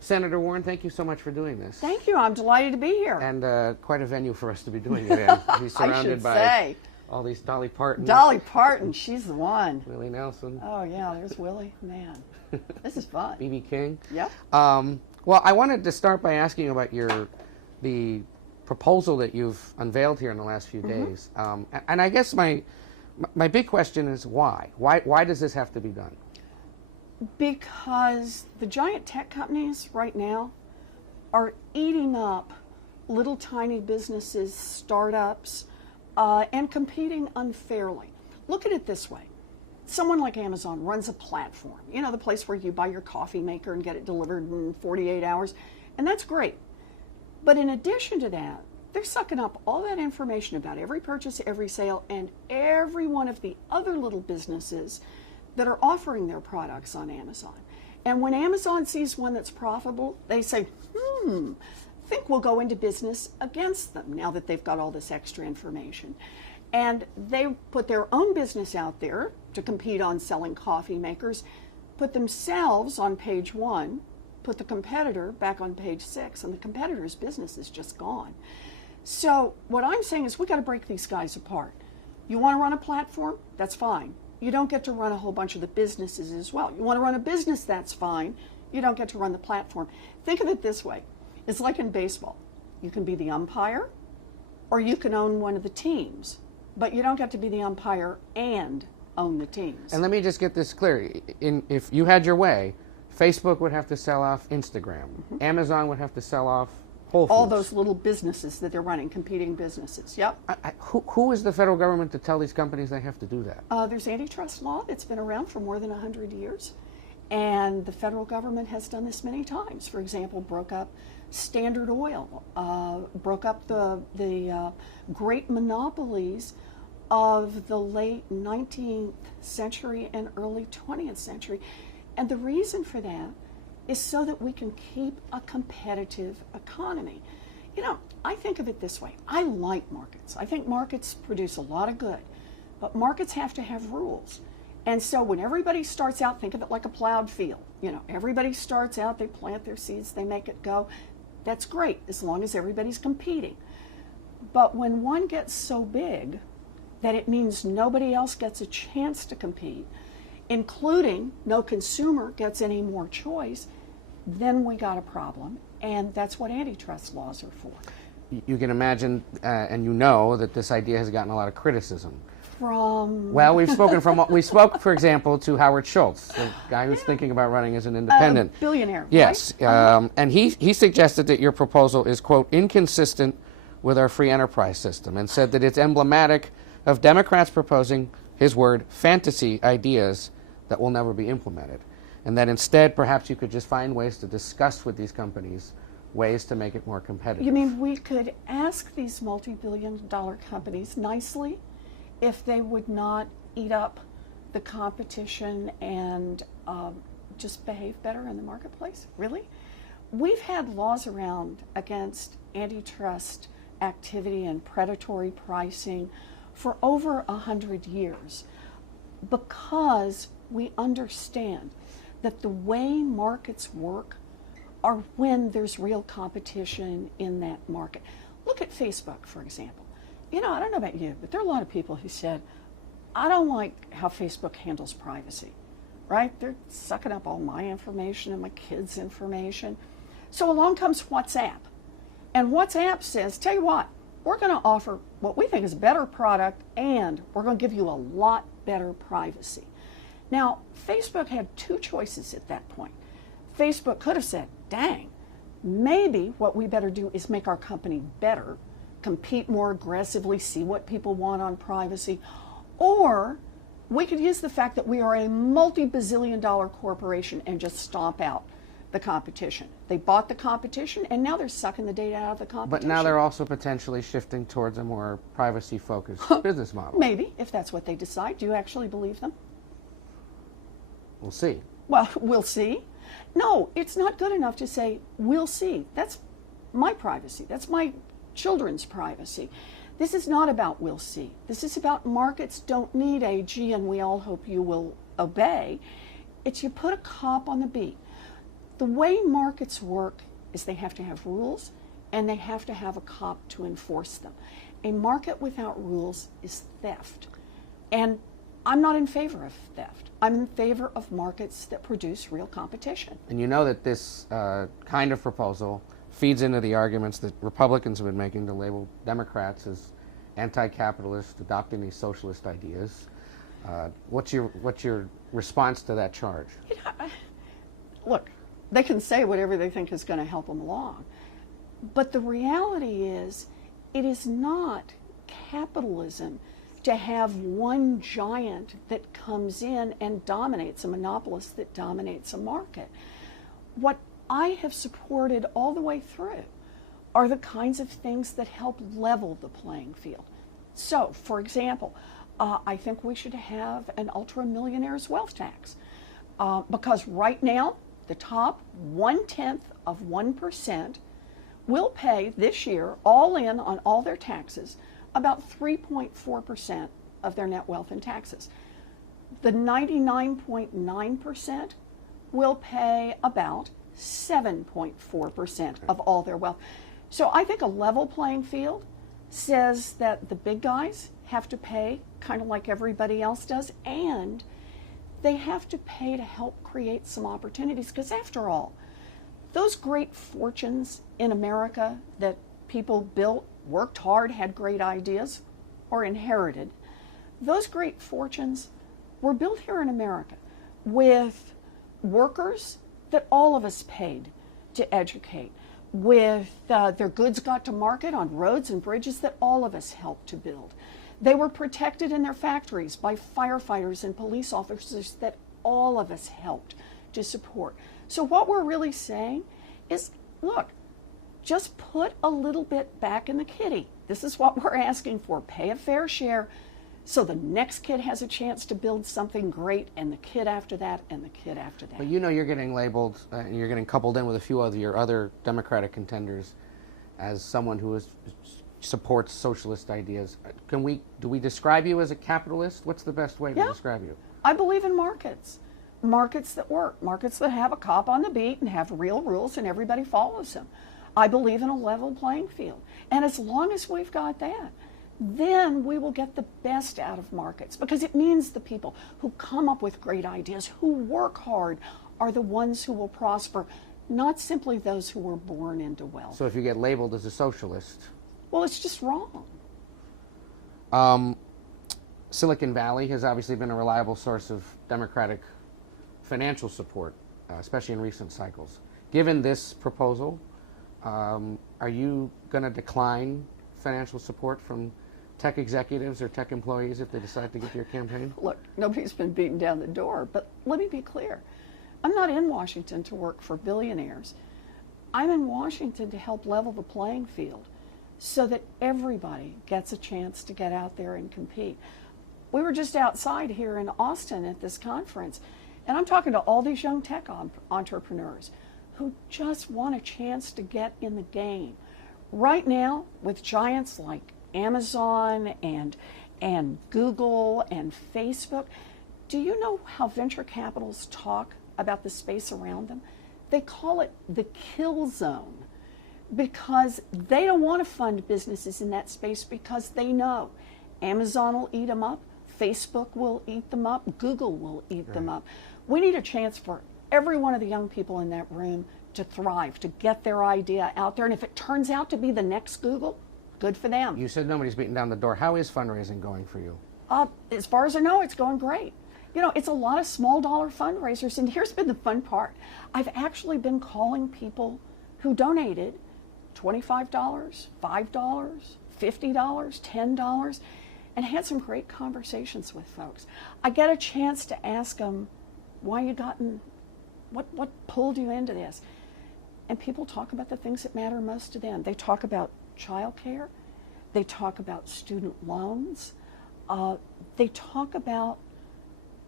Senator Warren, thank you so much for doing this. Thank you. I'm delighted to be here. And quite a venue for us to be doing it in. He's surrounded by all these Dolly Parton. Dolly Parton, she's the one. Willie Nelson. Oh, yeah, there's Willie. Man, this is fun. B.B. King. Yep. Well, I wanted to start by asking you about the proposal that you've unveiled here in the last few days. And I guess my big question is why? Why does this have to be done? Because the giant tech companies right now are eating up little tiny businesses, startups, and competing unfairly. Look at it this way. Someone like Amazon runs a platform, you know, the place where you buy your coffee maker and get it delivered in 48 hours, and that's great. But in addition to that, they're sucking up all that information about every purchase, every sale, and every one of the other little businesses that are offering their products on Amazon. And when Amazon sees one that's profitable, they say, think we'll go into business against them now that they've got all this extra information. And they put their own business out there to compete on selling coffee makers, put themselves on page 1, put the competitor back on page 6, and the competitor's business is just gone. So what I'm saying is we got to break these guys apart. You want to run a platform? That's fine. You don't get to run a whole bunch of the businesses as well. You want to run a business? That's fine. You don't get to run the platform. Think of it this way. It's like in baseball. You can be the umpire or you can own one of the teams, but you don't get to be the umpire and own the teams. And let me just get this clear. If you had your way, Facebook would have to sell off Instagram. Amazon would have to sell off Whole Foods. All those little businesses that they're running, competing businesses. Yep. Who is the federal government to tell these companies they have to do that? There's antitrust law that's been around for more than 100 years. And the federal government has done this many times. For example, broke up Standard Oil, broke up the great monopolies of the late 19th century and early 20th century. And the reason for that is so that we can keep a competitive economy. You know, I think of it this way. I like markets. I think markets produce a lot of good, but markets have to have rules. And so when everybody starts out, think of it like a plowed field. You know, everybody starts out, they plant their seeds, they make it go. That's great, as long as everybody's competing. But when one gets so big that it means nobody else gets a chance to compete, including no consumer gets any more choice, then we got a problem, and that's what antitrust laws are for. You can imagine, and you know, that this idea has gotten a lot of criticism. From? Well, we spoke, for example, to Howard Schultz, the guy who's thinking about running as an independent. Billionaire, yes, right? And he suggested that your proposal is, quote, inconsistent with our free enterprise system, and said that it's emblematic of Democrats proposing, his word, fantasy ideas that will never be implemented. And that instead, perhaps you could just find ways to discuss with these companies ways to make it more competitive. You mean we could ask these multi-billion-dollar companies nicely if they would not eat up the competition and just behave better in the marketplace? Really? We've had laws around against antitrust activity and predatory pricing for over 100 years because we understand that the way markets work are when there's real competition in that market. Look at Facebook, for example. You know, I don't know about you, but there are a lot of people who said, I don't like how Facebook handles privacy, right? They're sucking up all my information and my kids' information. So along comes WhatsApp. And WhatsApp says, tell you what, we're going to offer what we think is a better product and we're going to give you a lot better privacy. Now, Facebook had two choices at that point. Facebook could have said, dang, maybe what we better do is make our company better, compete more aggressively, see what people want on privacy, or we could use the fact that we are a multi-bazillion-dollar corporation and just stomp out the competition. They bought the competition, and now they're sucking the data out of the competition. But now they're also potentially shifting towards a more privacy-focused business model. Maybe, if that's what they decide. Do you actually believe them? We'll see. Well, we'll see. No, it's not good enough to say, we'll see. That's my privacy. That's my children's privacy. This is not about we'll see. This is about markets don't need AG and we all hope you will obey. It's you put a cop on the beat. The way markets work is they have to have rules and they have to have a cop to enforce them. A market without rules is theft. And I'm not in favor of theft. I'm in favor of markets that produce real competition. And you know that this kind of proposal feeds into the arguments that Republicans have been making to label Democrats as anti-capitalist, adopting these socialist ideas. What's your response to that charge? You know, look, they can say whatever they think is going to help them along. But the reality is, it is not capitalism to have one giant that comes in and dominates, a monopolist that dominates a market. What I have supported all the way through are the kinds of things that help level the playing field. So, for example, I think we should have an ultra-millionaire's wealth tax because right now, the top 0.1% will pay this year, all in on all their taxes, about 3.4% of their net wealth in taxes. The 99.9% will pay about 7.4% of all their wealth. So I think a level playing field says that the big guys have to pay kind of like everybody else does, and they have to pay to help create some opportunities, because after all, those great fortunes in America that people built, worked hard, had great ideas, or inherited, those great fortunes were built here in America with workers that all of us paid to educate, with their goods got to market on roads and bridges that all of us helped to build. They were protected in their factories by firefighters and police officers that all of us helped to support. So what we're really saying is, look, just put a little bit back in the kitty. This is what we're asking for. Pay a fair share so the next kid has a chance to build something great, and the kid after that, and the kid after that. But you know you're getting labeled, you're getting coupled in with a few of your other Democratic contenders as someone who supports socialist ideas. Do we describe you as a capitalist? What's the best way to describe you? I believe in markets. Markets that work. Markets that have a cop on the beat and have real rules and everybody follows them. I believe in a level playing field. And as long as we've got that, then we will get the best out of markets, because it means the people who come up with great ideas, who work hard, are the ones who will prosper, not simply those who were born into wealth. So if you get labeled as a socialist... Well, it's just wrong. Silicon Valley has obviously been a reliable source of Democratic financial support, especially in recent cycles. Given this proposal, are you going to decline financial support from tech executives or tech employees if they decide to get to your campaign? Look, nobody's been beating down the door, but let me be clear. I'm not in Washington to work for billionaires. I'm in Washington to help level the playing field so that everybody gets a chance to get out there and compete. We were just outside here in Austin at this conference, and I'm talking to all these young tech entrepreneurs who just want a chance to get in the game. Right now, with giants like Amazon and Google and Facebook, do you know how venture capitalists talk about the space around them? They call it the kill zone, because they don't want to fund businesses in that space, because they know Amazon will eat them up, Facebook will eat them up, Google will eat them up. We need a chance for every one of the young people in that room to thrive, to get their idea out there. And if it turns out to be the next Google, good for them. You said nobody's beating down the door. How is fundraising going for you? As far as I know, it's going great. You know, it's a lot of small dollar fundraisers. And here's been the fun part. I've actually been calling people who donated $25, $5, $50, $10, and had some great conversations with folks. I get a chance to ask them, why you gotten, what pulled you into this? And people talk about the things that matter most to them. They talk about childcare. They talk about student loans. They talk about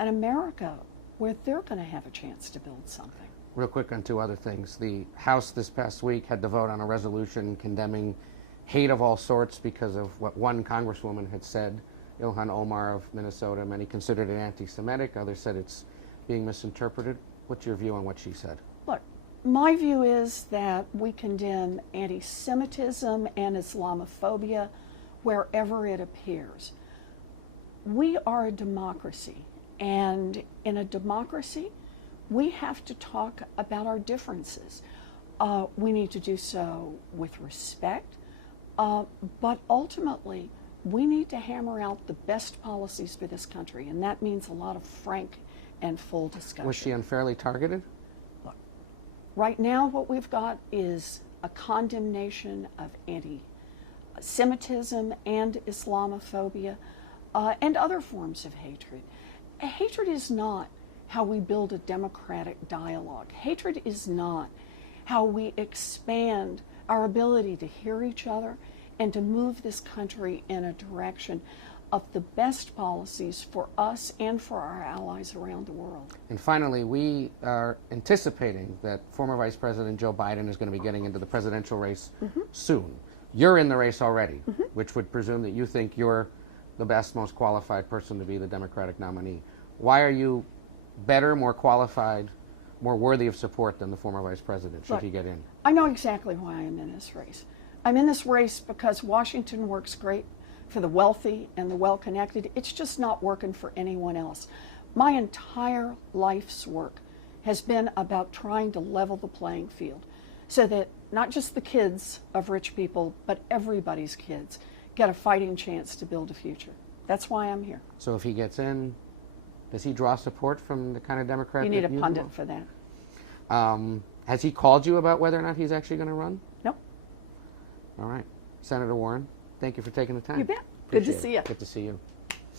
an America where they're going to have a chance to build something. Real quick on two other things. The House this past week had to vote on a resolution condemning hate of all sorts because of what one congresswoman had said, Ilhan Omar of Minnesota. Many considered it anti-Semitic. Others said it's being misinterpreted. What's your view on what she said? Look, My view is that we condemn anti-Semitism and Islamophobia wherever it appears. We are a democracy, and in a democracy, we have to talk about our differences. We need to do so with respect, but ultimately, we need to hammer out the best policies for this country, and that means a lot of frank and full discussion. Was she unfairly targeted? Right now, what we've got is a condemnation of anti-Semitism and Islamophobia and other forms of hatred. Hatred is not how we build a democratic dialogue. Hatred is not how we expand our ability to hear each other and to move this country in a direction of the best policies for us and for our allies around the world. And finally, we are anticipating that former Vice President Joe Biden is going to be getting into the presidential race soon. You're in the race already, which would presume that you think you're the best, most qualified person to be the Democratic nominee. Why are you better, more qualified, more worthy of support than the former Vice President, should he get in? I know exactly why I'm in this race. I'm in this race because Washington works great for the wealthy and the well-connected. It's just not working for anyone else. My entire life's work has been about trying to level the playing field so that not just the kids of rich people, but everybody's kids get a fighting chance to build a future. That's why I'm here. So if he gets in, does he draw support from the kind of Democrat You need a that pundit for that. Has he called you about whether or not he's actually going to run? Nope. All right. Senator Warren, thank you for taking the time. You bet. Good to Appreciate see it. you. Good to see you.